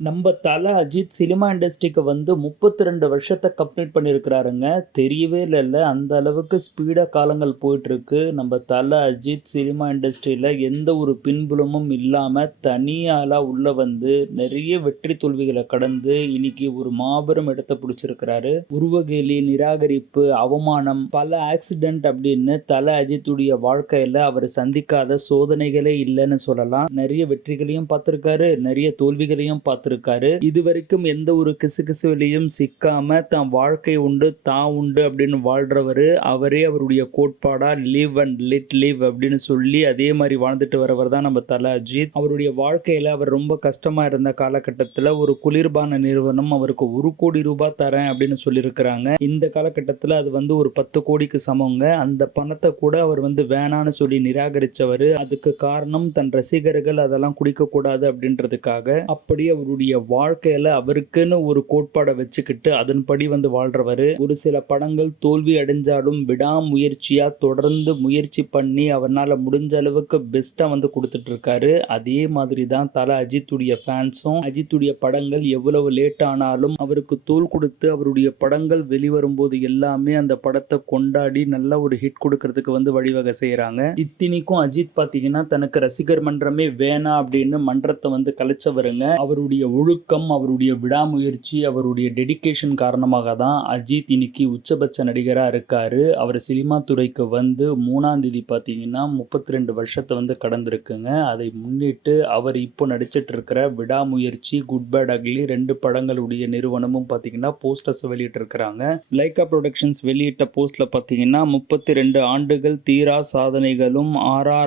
நம்ம தல அஜித் சினிமா இண்டஸ்ட்ரிக்கு வந்து 32 வருஷத்த கம்ப்ளீட் பண்ணியிருக்கிறாருங்க. தெரியவே இல்லல்ல. அந்த அளவுக்கு ஸ்பீடா காலங்கள் போயிட்டுருக்கு. நம்ம தல அஜித் சினிமா இண்டஸ்ட்ரியில எந்த ஒரு பின்புலமும் இல்லாம தனி ஆளா உள்ள வந்து நெறைய வெற்றி தோல்விகள கடந்து இன்னைக்கு ஒரு மாபெரும் இடத்த பிடிச்சிருக்கிறாரு. உருவகேலி, நிராகரிப்பு, அவமானம், பல ஆக்சிடென்ட் அப்படின்னு தல அஜித்துடைய வாழ்க்கையில அவர் சந்திக்காத சோதனைகளே இல்லன்னு சொல்லலாம். நெறைய வெற்றிகளையும் பார்த்திருக்காரு. நெறைய தோல்விகளையும் பார்த்திருக்காரு. இதுவரைக்கும் எந்த ஒரு கிசுகிசுவிலையும் சிக்காம தான் வாழ்க்கை உண்டு, தான் உண்டு அப்படின்னு வாழ்றவரு. அவரே அவருடைய கோட்பாடா லிவ் அண்ட் லெட் லிவ் அப்படின்னு சொல்லி அதே மாதிரி வாழ்ந்துட்டு வரவர் தான் நம்ம தல அஜித். அவருடைய வாழ்க்கையில அவர் ரொம்ப கஷ்டமா இருந்த காலகட்டத்தில் ஒரு குளிர்பான நிறுவனம் அவருக்கு 1 கோடி ரூபாய் தரேன் அப்படின்னு சொல்லியிருக்கிறாங்க. இந்த காலகட்டத்தில் அது வந்து ஒரு 10 கோடிக்கு சமங்க. அந்த பணத்தை கூட அவர் வந்து வேணான்னு சொல்லி நிராகரிச்சவர். அதுக்கு காரணம் தன் ரசிகர்கள் அதெல்லாம் குடிக்க கூடாது அப்படின்றதுக்காக. அப்படி அவருடைய வாழ்க்கையில அவருக்குன்னு ஒரு கோட்பாடை வச்சுக்கிட்டு அதன்படி வந்து வாழ்றவரு. ஒரு சில படங்கள் தோல்வி அடைஞ்சாலும் விடாமுயற்சியா தொடர்ந்து முயற்சி பண்ணி அவரால் முடிஞ்ச அளவுக்கு பெஸ்ட்டா வந்து கொடுத்துட்டு இருக்காரு. அதே மாதிரி தான் தல அஜித்துடைய ஃபேன்ஸும் அஜித்துடைய படங்கள் எவ்வளவு லேட் ஆனாலும் அவருக்கு தோள் கொடுத்து அவருடைய படங்கள் வெளிவரும்போது எல்லாமே அந்த படத்தை கொண்டாடி நல்ல ஒரு ஹிட் கொடுக்கறதுக்கு வந்து வழிவகை செய்யறாங்க. இத்தினிக்கும் அஜித் பாத்தீங்கன்னா தனக்கு ரசிகர் மன்றமே வேணாம் அப்படின்னு மன்றத்தை வந்து கலைச்சவருங்க. அவருடைய ஒழுக்கம், அவருடைய விடாமுயற்சி, அவருடைய டெடிகேஷன் காரணமாக தான் அஜித் இன்னைக்கு உச்சபட்ச நடிகராக இருக்காரு. அவர் சினிமா துறைக்கு வந்து 3ஆம் தேதி பார்த்தீங்கன்னா 32 வருஷத்தை வந்து கடந்திருக்குங்க. அதை முன்னிட்டு அவர் இப்போ நடிச்சிட்டு இருக்கிற விடாமுயற்சி, குட் பேட் அக்லி 2 படங்களுடைய நிறுவனமும் பார்த்தீங்கன்னா போஸ்டர்ஸ் வெளியிட்டிருக்கிறாங்க. லைகா ப்ரொடக்ஷன்ஸ் வெளியிட்ட போஸ்ட்ல பார்த்தீங்கன்னா 32 ஆண்டுகள் தீரா சாதனைகளும்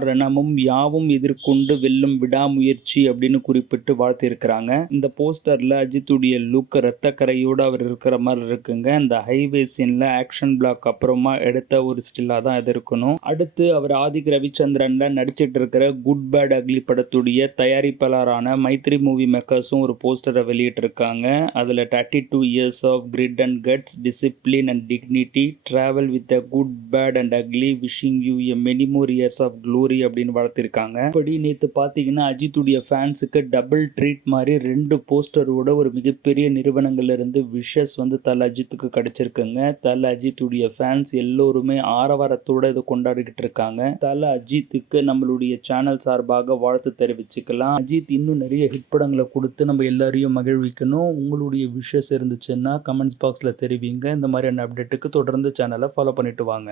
ரணமும் யாவும் எதிர்கொண்டு வெல்லும் விடாமுயற்சி அப்படின்னு குறிப்பிட்டு வாழ்த்தியிருக்கிறாங்க. இந்த போஸ்டர்ல அஜித்துடைய லுக் ரத்தக்கரையோடு அவர் இருக்கிற மாதிரி இருக்குங்க. இந்த ஹைவே சீன்ல ஆக்ஷன் பிளாக் அப்புறமா எடுத்த ஒரு ஸ்டில்லா தான் இது இருக்கணும். அடுத்து அவர் ஆதிக் ரவிச்சந்திரன்ல நடிச்சிட்டு இருக்கிற குட் பேட் அக்லி படத்துடைய தயாரிப்பாளரான மைத்ரி மூவி மேக்கர்ஸும் ஒரு போஸ்டரை வெளியிட்டு இருக்காங்க. அதுல 32 years of grit and guts, discipline and dignity, travel with a good bad and ugly, wishing you a many more years of glory அப்படின்னு வளர்த்திருக்காங்க. இப்படி நேத்து பாத்தீங்கன்னா அஜித்துடைய ஃபேன்ஸுக்கு டபுள் ட்ரீட் மாதிரி 2 போஸ்டரோட ஒரு மிகப்பெரிய நிறுவனங்கள்ல இருந்து விஷஸ் வந்து தல அஜித்துக்கு கிடைச்சிருக்குங்க. தல அஜித்துடைய ஃபேன்ஸ் எல்லோருமே ஆரவாரத்தோட இதை கொண்டாடிக்கிட்டு இருக்காங்க. தல அஜித்துக்கு நம்மளுடைய சேனல் சார்பாக வாழ்த்து தெரிவிச்சுக்கலாம். அஜித் இன்னும் நிறைய ஹிட் படங்களை கொடுத்து நம்ம எல்லாரையும் மகிழ்விக்கணும். உங்களுடைய விஷஸ் இருந்துச்சுன்னா கமெண்ட்ஸ் பாக்ஸ்ல தெரிவிங்க. இந்த மாதிரியான அப்டேட்டுக்கு தொடர்ந்து சேனலை ஃபாலோ பண்ணிட்டு வாங்க.